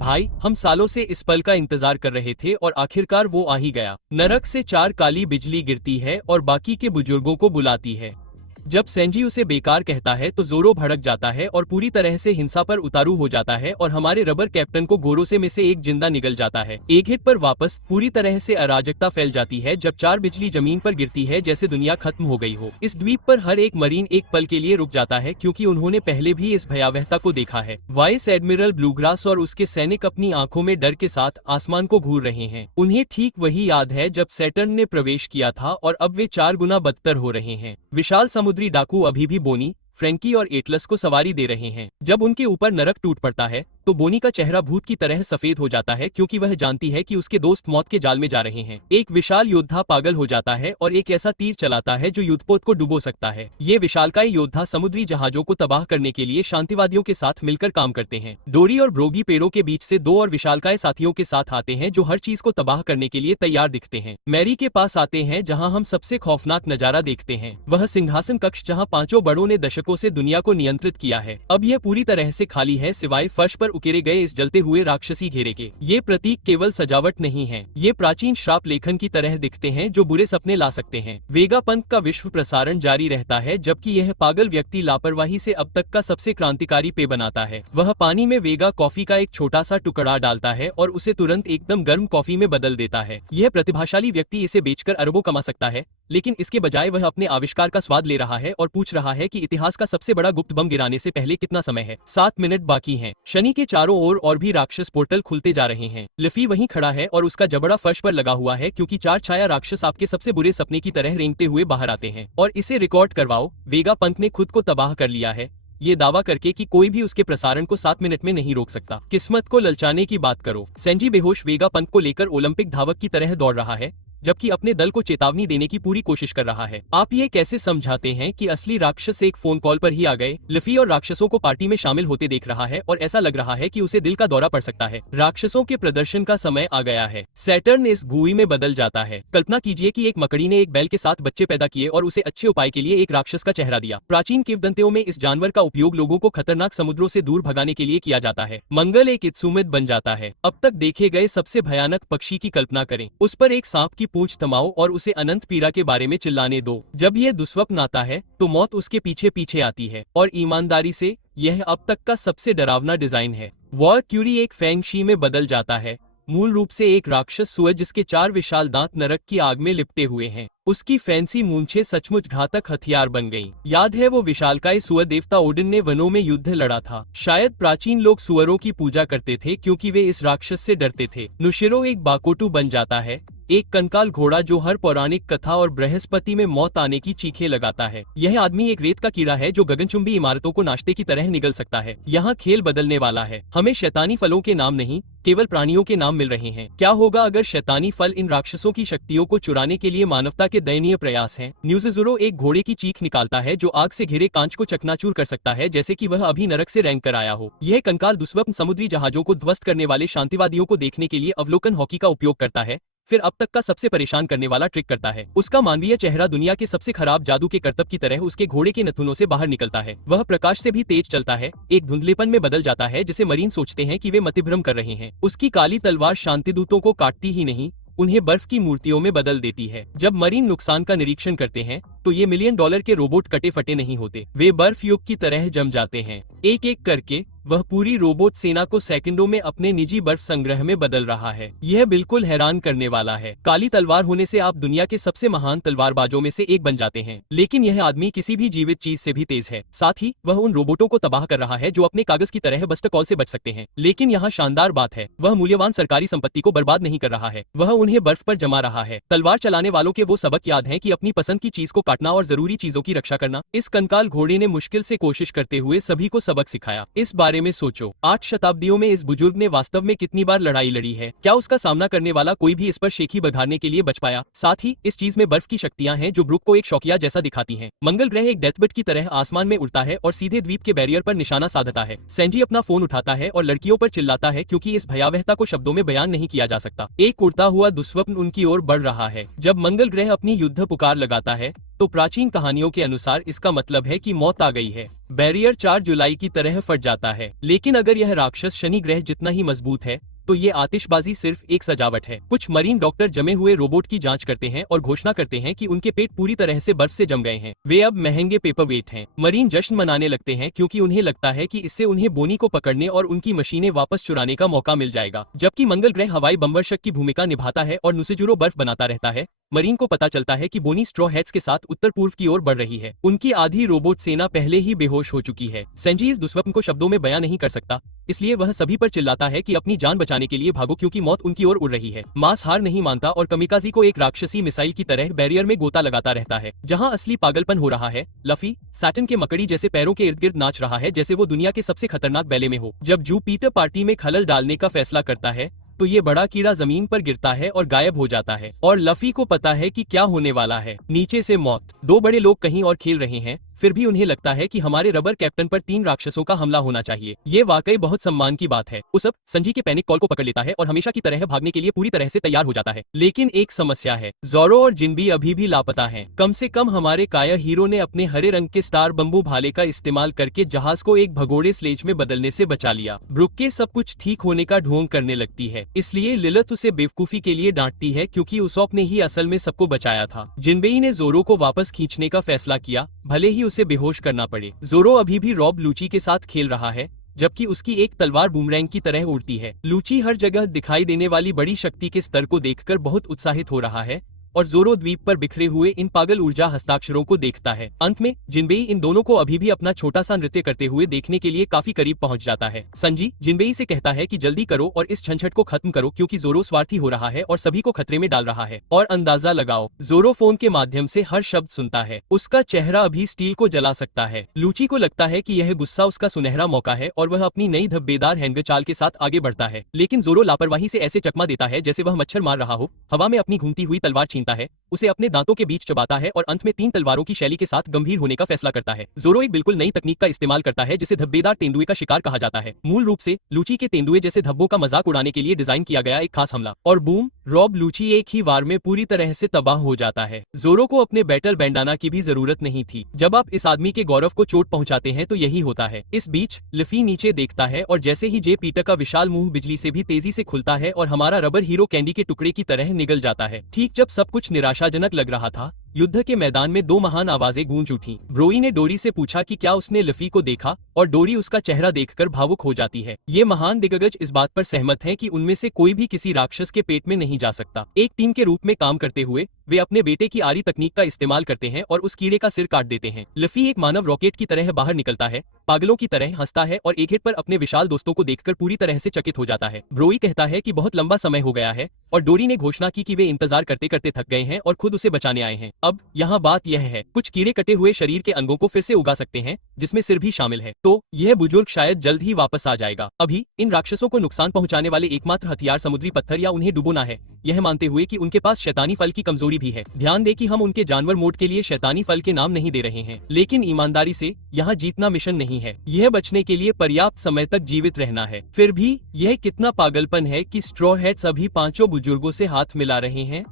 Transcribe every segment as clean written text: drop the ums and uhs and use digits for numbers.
भाई, हम सालों से इस पल का इंतजार कर रहे थे और आखिरकार वो आ ही गया। नरक से 4 काली बिजली गिरती है और बाकी के बुजुर्गों को बुलाती है। जब सेंजी उसे बेकार कहता है तो जोरो भड़क जाता है और पूरी तरह से हिंसा पर उतारू हो जाता है और हमारे रबर कैप्टन को गोरोसे में से एक जिंदा निगल जाता है। एक हिट पर वापस पूरी तरह से अराजकता फैल जाती है जब 4 बिजली जमीन पर गिरती है जैसे दुनिया खत्म हो गई हो। इस द्वीप पर हर एक मरीन एक पल के लिए रुक जाता है क्योंकि उन्होंने पहले भी इस भयावहता को देखा है। वाइस एडमिरल ब्लूग्रास और उसके सैनिक अपनी आंखों में डर के साथ आसमान को घूर रहे हैं। उन्हें ठीक वही याद है जब सैटर्न ने प्रवेश किया था और अब वे 4 गुना बदतर हो रहे हैं। विशाल समुद्री डाकू अभी भी बोनी, फ्रैंकी और एटलस को सवारी दे रहे हैं। जब उनके ऊपर नरक टूट पड़ता है तो बोनी का चेहरा भूत की तरह सफेद हो जाता है क्योंकि वह जानती है कि उसके दोस्त मौत के जाल में जा रहे हैं। एक विशाल योद्धा पागल हो जाता है और एक ऐसा तीर चलाता है जो युद्धपोत को डुबो सकता है। ये विशालकाय योद्धा समुद्री जहाजों को तबाह करने के लिए शांतिवादियों के साथ मिलकर काम करते हैं। डोरी और ब्रोगी पेड़ों के बीच से 2 और विशालकाय साथियों के साथ आते हैं जो हर चीज को तबाह करने के लिए तैयार दिखते हैं। मैरी के पास आते हैं जहाँ हम सबसे खौफनाक नजारा देखते हैं, वह सिंहासन कक्ष जहाँ 5 बड़ों ने दशकों से दुनिया को नियंत्रित किया है। अब यह पूरी तरह से खाली है सिवाय फर्श पर उकेरे गए इस जलते हुए राक्षसी घेरे के। ये प्रतीक केवल सजावट नहीं है, ये प्राचीन श्राप लेखन की तरह दिखते हैं जो बुरे सपने ला सकते हैं। वेगा पंथ का विश्व प्रसारण जारी रहता है जबकि यह पागल व्यक्ति लापरवाही से अब तक का सबसे क्रांतिकारी पेय बनाता है। वह पानी में वेगा कॉफी का एक छोटा सा टुकड़ा डालता है और उसे तुरंत एकदम गर्म कॉफी में बदल देता है। यह प्रतिभाशाली व्यक्ति इसे बेचकर अरबों कमा सकता है, लेकिन इसके बजाय वह अपने आविष्कार का स्वाद ले रहा है और पूछ रहा है कि इतिहास का सबसे बड़ा गुप्त बम गिराने से पहले कितना समय है। 7 मिनट बाकी हैं। शनि के चारों ओर और भी राक्षस पोर्टल खुलते जा रहे हैं। लफी वहीं खड़ा है और उसका जबड़ा फर्श पर लगा हुआ है क्योंकि 4 छाया राक्षस आपके सबसे बुरे सपने की तरह रेंगते हुए बाहर आते हैं। और इसे रिकॉर्ड करवाओ, वेगा पंथ ने खुद को तबाह कर लिया है, ये दावा करके कि कोई भी उसके प्रसारण को 7 मिनट में नहीं रोक सकता। किस्मत को ललचाने की बात करो। सेंजी बेहोश वेगा पंथ को लेकर ओलंपिक धावक की तरह दौड़ रहा है जबकि अपने दल को चेतावनी देने की पूरी कोशिश कर रहा है। आप ये कैसे समझाते हैं कि असली राक्षस एक फोन कॉल पर ही आ गए? लफी और राक्षसों को पार्टी में शामिल होते देख रहा है और ऐसा लग रहा है कि उसे दिल का दौरा पड़ सकता है। राक्षसों के प्रदर्शन का समय आ गया है। सैटर्न इस गुई में बदल जाता है। कल्पना कीजिए कि एक मकड़ी ने एक बैल के साथ बच्चे पैदा किए और उसे अच्छे उपाय के लिए एक राक्षस का चेहरा दिया। प्राचीन किंवदंतियों में इस जानवर का उपयोग लोगों को खतरनाक समुद्रों से दूर भगाने के लिए किया जाता है। मंगल एक इत्सुमित बन जाता है। अब तक देखे गए सबसे भयानक पक्षी की कल्पना करें। उस पर एक सांप की पूंछ थमाओ और उसे अनंत पीड़ा के बारे में चिल्लाने दो। जब यह दुस्वप्न आता है तो मौत उसके पीछे पीछे आती है। और ईमानदारी से यह अब तक का सबसे डरावना डिजाइन है। वॉर क्यूरी एक फेंगशी में बदल जाता है, मूल रूप से एक राक्षस सुअर जिसके 4 विशाल दांत नरक की आग में लिपटे हुए हैं। उसकी फैंसी मूंछें सचमुच घातक हथियार बन गईं। याद है वो विशालकाय सुअर देवता ओडिन ने वनों में युद्ध लड़ा था। शायद प्राचीन लोग सुअरों की पूजा करते थे क्योंकि वे इस राक्षस से डरते थे। नुशिरो एक बाकोटू बन जाता है, एक कंकाल घोड़ा जो हर पौराणिक कथा और बृहस्पति में मौत आने की चीखें लगाता है। यह आदमी एक रेत का कीड़ा है जो गगनचुंबी इमारतों को नाश्ते की तरह निगल सकता है। यहाँ खेल बदलने वाला है। हमें शैतानी फलों के नाम नहीं, केवल प्राणियों के नाम मिल रहे हैं। क्या होगा अगर शैतानी फल इन राक्षसों की शक्तियों को चुराने के लिए मानवता के दयनीय प्रयास हैं? न्यूज़ एक घोड़े की चीख निकालता है जो आग से घिरे कांच को चकनाचूर कर सकता है जैसे कि वह अभी नरक से रैंक कर आया हो। यह कंकाल दुस्वप्न समुद्री जहाजों को ध्वस्त करने वाले शांतिवादियों को देखने के लिए अवलोकन हॉकी का उपयोग करता है, फिर अब तक का सबसे परेशान करने वाला ट्रिक करता है। उसका मानवीय चेहरा दुनिया के सबसे खराब जादू के करतब की तरह उसके घोड़े के नथुनों से बाहर निकलता है। वह प्रकाश से भी तेज चलता है, एक धुंधलेपन में बदल जाता है जिसे मरीन सोचते हैं कि वे मतिभ्रम कर रहे हैं। उसकी काली तलवार शांतिदूतों को काटती ही नहीं, उन्हें बर्फ की मूर्तियों में बदल देती है। जब मरीन नुकसान का निरीक्षण करते हैं तो ये $1 मिलियन के रोबोट कटे फटे नहीं होते, वे बर्फ युग की तरह जम जाते हैं। एक एक करके वह पूरी रोबोट सेना को सेकंडों में अपने निजी बर्फ संग्रह में बदल रहा है। यह बिल्कुल हैरान करने वाला है। काली तलवार होने से आप दुनिया के सबसे महान तलवारबाजों में से एक बन जाते हैं, लेकिन यह आदमी किसी भी जीवित चीज से भी तेज है। साथ ही वह उन रोबोटों को तबाह कर रहा है जो अपने कागज की तरह बस्ट कॉल से बच सकते हैं। लेकिन यहाँ शानदार बात है, वह मूल्यवान सरकारी संपत्ति को बर्बाद नहीं कर रहा है, वह उन्हें बर्फ पर जमा रहा है। तलवार चलाने वालों के वो सबक याद है कि अपनी पसंद की चीज को काटना और जरूरी चीजों की रक्षा करना। इस कंकाल घोड़े ने मुश्किल से कोशिश करते हुए सभी को सबक सिखाया। इस बारे में सोचो, 8 शताब्दियों में इस बुजुर्ग ने वास्तव में कितनी बार लड़ाई लड़ी है। क्या उसका सामना करने वाला कोई भी इस पर शेखी बघारने के लिए बच पाया? साथ ही इस चीज में बर्फ की शक्तियां हैं जो ब्रुक को एक शौकिया जैसा दिखाती हैं। मंगल ग्रह एक डेथबेड की तरह आसमान में उड़ता है और सीधे द्वीप के बैरियर पर निशाना साधता है। सेंजी अपना फोन उठाता है और लड़कियों पर चिल्लाता है क्योंकि इस भयावहता को शब्दों में बयान नहीं किया जा सकता। एक उड़ता हुआ दुस्वप्न उनकी ओर बढ़ रहा है। जब मंगल ग्रह अपनी युद्ध पुकार लगाता है तो प्राचीन कहानियों के अनुसार इसका मतलब है कि मौत आ गई है। बैरियर 4 जुलाई की तरह फट जाता है। लेकिन अगर यह राक्षस शनि ग्रह जितना ही मजबूत है तो ये आतिशबाजी सिर्फ एक सजावट है। कुछ मरीन डॉक्टर जमे हुए रोबोट की जांच करते हैं और घोषणा करते हैं कि उनके पेट पूरी तरह से बर्फ से जम गए हैं। वे अब महंगे पेपरवेट हैं। मरीन जश्न मनाने लगते हैं क्योंकि उन्हें लगता है कि इससे उन्हें बोनी को पकड़ने और उनकी मशीनें वापस चुराने का मौका मिल जाएगा। जबकि मंगल ग्रह हवाई बम्बरशक की भूमिका निभाता है और नुसेजुरो बर्फ बनाता रहता है। मरीन को पता चलता है कि बोनी स्ट्रॉ हैट्स के साथ उत्तर पूर्व की ओर बढ़ रही है। उनकी आधी रोबोट सेना पहले ही बेहोश हो चुकी है। सेंजी इस दुस्वप्न को शब्दों में बयां नहीं कर सकता, इसलिए वह सभी पर चिल्लाता है कि अपनी जान बचाने के लिए भागो क्योंकि मौत उनकी ओर उड़ रही है। मास हार नहीं मानता और कमिकाजी को एक राक्षसी मिसाइल की तरह बैरियर में गोता लगाता रहता है। जहां असली पागलपन हो रहा है, लफी सैटर्न के मकड़ी जैसे पैरों के इर्द गिर्द नाच रहा है जैसे वो दुनिया के सबसे खतरनाक बैले में हो। जब जुपिटर पार्टी में खलल डालने का फैसला करता है तो ये बड़ा कीड़ा जमीन पर गिरता है और गायब हो जाता है और लफी को पता है कि क्या होने वाला है। नीचे से मौत। 2 बड़े लोग कहीं और खेल रहे हैं, फिर भी उन्हें लगता है कि हमारे रबर कैप्टन पर 3 राक्षसों का हमला होना चाहिए। ये वाकई बहुत सम्मान की बात है। उस संजी के पैनिक कॉल को पकड़ लेता है और हमेशा की तरह भागने के लिए पूरी तरह से तैयार हो जाता है। लेकिन एक समस्या है, जोरो और जिनबी अभी भी लापता हैं। कम से कम हमारे काया हीरो ने अपने हरे रंग के स्टार बम्बू भाले का इस्तेमाल करके जहाज को एक भगोड़े स्लेज में बदलने से बचा लिया। ब्रुक के सब कुछ ठीक होने का ढोंग करने लगती है, इसलिए लिलिथ उसे बेवकूफी के लिए डांटती है क्योंकि उसॉप ने ही असल में सबको बचाया था। जिनबेई ने जोरो को वापस खींचने का फैसला किया, भले ही उसे बेहोश करना पड़े। जोरो अभी भी रॉब लूची के साथ खेल रहा है, जबकि उसकी एक तलवार बूमरैंग की तरह उड़ती है। लूची हर जगह दिखाई देने वाली बड़ी शक्ति के स्तर को देखकर बहुत उत्साहित हो रहा है और जोरो द्वीप पर बिखरे हुए इन पागल ऊर्जा हस्ताक्षरों को देखता है। अंत में जिनबेई इन दोनों को अभी भी अपना छोटा सा नृत्य करते हुए देखने के लिए काफी करीब पहुंच जाता है। संजी जिनबेई से कहता है कि जल्दी करो और इस झंझट को खत्म करो क्योंकि जोरो स्वार्थी हो रहा है और सभी को खतरे में डाल रहा है। और अंदाजा लगाओ, जोरो फोन के माध्यम से हर शब्द सुनता है। उसका चेहरा अभी स्टील को जला सकता है। लूची को लगता है कि यह गुस्सा उसका सुनहरा मौका है और वह अपनी नई धब्बेदार हैंगर चाल के साथ आगे बढ़ता है। लेकिन जोरो लापरवाही से ऐसे चकमा देता है जैसे वह मच्छर मार रहा हो। हवा में अपनी घूमती हुई तलवार छीनता है, उसे अपने दांतों के बीच चबाता है और अंत में 3 तलवारों की शैली के साथ गंभीर होने का फैसला करता है। जोरो एक बिल्कुल नई तकनीक का इस्तेमाल करता है जिसे धब्बेदार तेंदुए का शिकार कहा जाता है। मूल रूप से लूची के तेंदुए जैसे धब्बों का मजाक उड़ाने के लिए डिजाइन किया गया एक खास हमला। और बूम, रॉब लूची एक ही वार में पूरी तरह से तबाह हो जाता है। जोरो को अपने बैटल बैंडाना की भी जरूरत नहीं थी। जब आप इस आदमी के गौरव को चोट पहुंचाते हैं तो यही होता है। इस बीच लफी नीचे देखता है और जैसे ही जे पीटर का विशाल मुंह बिजली से भी तेजी से खुलता है और हमारा रबर हीरो कैंडी के टुकड़े की तरह निगल जाता है। ठीक जब सब कुछ निराशाजनक लग रहा था, युद्ध के मैदान में 2 महान आवाजें गूंज उठी। ब्रोई ने डोरी से पूछा कि क्या उसने लफी को देखा और डोरी उसका चेहरा देखकर भावुक हो जाती है। ये महान दिग्गज इस बात पर सहमत हैं कि उनमें से कोई भी किसी राक्षस के पेट में नहीं जा सकता। एक टीम के रूप में काम करते हुए वे अपने बेटे की आरी तकनीक का इस्तेमाल करते हैं और उस कीड़े का सिर काट देते हैं। लफी एक मानव रॉकेट की तरह बाहर निकलता है, पागलों की तरह हंसता है और एक हिट पर अपने विशाल दोस्तों को देखकर पूरी तरह से चकित हो जाता है। ब्रोई कहता है कि बहुत लंबा समय हो गया है और डोरी ने घोषणा की कि वे इंतजार करते करते थक गए हैं और खुद उसे बचाने आए हैं। अब यहाँ बात यह है, कुछ कीड़े कटे हुए शरीर के अंगों को फिर से उगा सकते हैं जिसमें सिर भी शामिल है, तो यह बुजुर्ग शायद जल्द ही वापस आ जाएगा। अभी इन राक्षसों को नुकसान पहुंचाने वाले एकमात्र हथियार समुद्री पत्थर या उन्हें डुबोना है, यह मानते हुए कि उनके पास शैतानी फल की कमजोरी भी है। ध्यान दे कि हम उनके जानवर मोड के लिए शैतानी फल के नाम नहीं दे रहे हैं, लेकिन ईमानदारी से यहाँ जीतना मिशन नहीं है, यह बचने के लिए पर्याप्त समय तक जीवित रहना है। फिर भी यह कितना पागलपन है कि स्ट्रॉ हैट्स अभी 5 बुजुर्गों से हाथ मिला रहे हैं।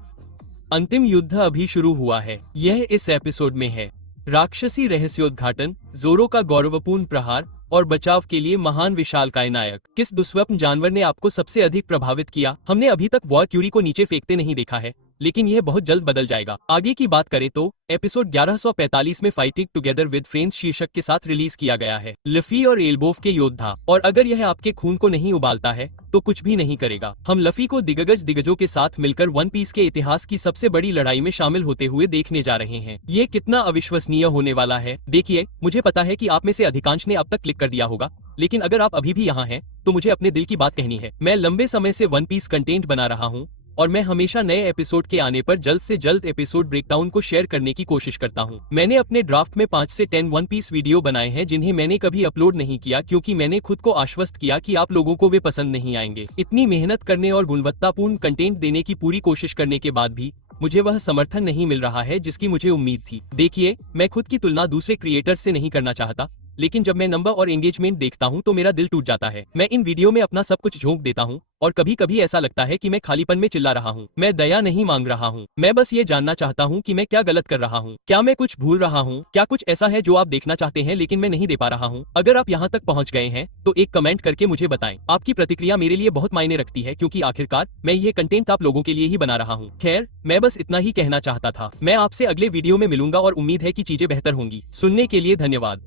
अंतिम युद्ध अभी शुरू हुआ है, यह इस एपिसोड में है। राक्षसी रहस्योद्घाटन, जोरो का गौरवपूर्ण प्रहार और बचाव के लिए महान विशालकाय नायक। किस दुस्वप्न जानवर ने आपको सबसे अधिक प्रभावित किया? हमने अभी तक वॉर क्यूरी को नीचे फेंकते नहीं देखा है, लेकिन यह बहुत जल्द बदल जाएगा। आगे की बात करें तो एपिसोड 1145 में फाइटिंग टुगेदर विद फ्रेंड्स शीर्षक के साथ रिलीज किया गया है। लफी और एल्बोफ के योद्धा, और अगर यह आपके खून को नहीं उबालता है तो कुछ भी नहीं करेगा। हम लफी को दिग्गजों के साथ मिलकर वन पीस के इतिहास की सबसे बड़ी लड़ाई में शामिल होते हुए देखने जा रहे हैं। ये कितना अविश्वसनीय होने वाला है। देखिए, मुझे पता है कि आप में से अधिकांश ने अब तक क्लिक कर दिया होगा, लेकिन अगर आप अभी भी यहाँ हैं तो मुझे अपने दिल की बात कहनी है। मैं लंबे समय से वन पीस कंटेंट बना रहा हूँ और मैं हमेशा नए एपिसोड के आने पर जल्द से जल्द एपिसोड ब्रेकडाउन को शेयर करने की कोशिश करता हूं। मैंने अपने ड्राफ्ट में 5 से 10 वन पीस वीडियो बनाए हैं जिन्हें मैंने कभी अपलोड नहीं किया क्योंकि मैंने खुद को आश्वस्त किया कि आप लोगों को वे पसंद नहीं आएंगे। इतनी मेहनत करने और गुणवत्तापूर्ण कंटेंट देने की पूरी कोशिश करने के बाद भी मुझे वह समर्थन नहीं मिल रहा है जिसकी मुझे उम्मीद थी। देखिए, मैं खुद की तुलना दूसरे क्रिएटर से नहीं करना चाहता, लेकिन जब मैं नंबर और एंगेजमेंट देखता हूँ तो मेरा दिल टूट जाता है। मैं इन वीडियो में अपना सब कुछ झोंक देता हूँ और कभी कभी ऐसा लगता है कि मैं खालीपन में चिल्ला रहा हूँ। मैं दया नहीं मांग रहा हूँ, मैं बस ये जानना चाहता हूँ कि मैं क्या गलत कर रहा हूँ। क्या मैं कुछ भूल रहा हूँ? क्या कुछ ऐसा है जो आप देखना चाहते हैं लेकिन मैं नहीं दे पा रहा हूँ? अगर आप यहाँ तक पहुँच गए हैं तो एक कमेंट करके मुझे बताएं। आपकी प्रतिक्रिया मेरे लिए बहुत मायने रखती है, क्योंकि आखिरकार मैं ये कंटेंट आप लोगों के लिए ही बना रहा हूँ। खैर, मैं बस इतना ही कहना चाहता था। मैं आपसे अगले वीडियो में मिलूंगा और उम्मीद है कि चीजें बेहतर होंगी। सुनने के लिए धन्यवाद।